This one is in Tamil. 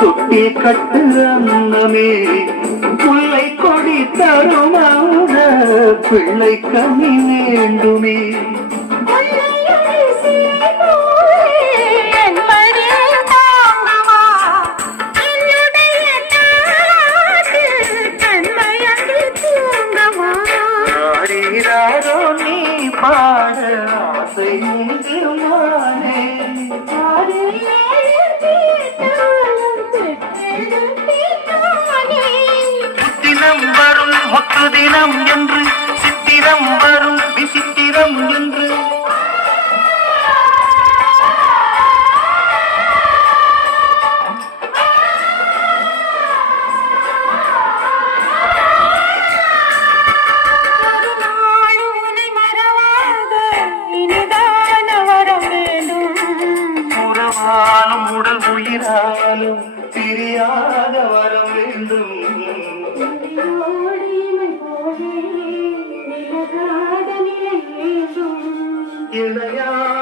தொட்டி கட்டு அன்னமே. முல்லை கொடி தருமாக பிள்ளை கனி வேண்டுமே. நீ பாட ஆசை உண்டு தினம் வரும் முத்து தினம் என்று சித்திரம் வரும் விசித்திரம் என்று உடல் உயிராலும் பிரியாத வர வேண்டும் ഇളയാ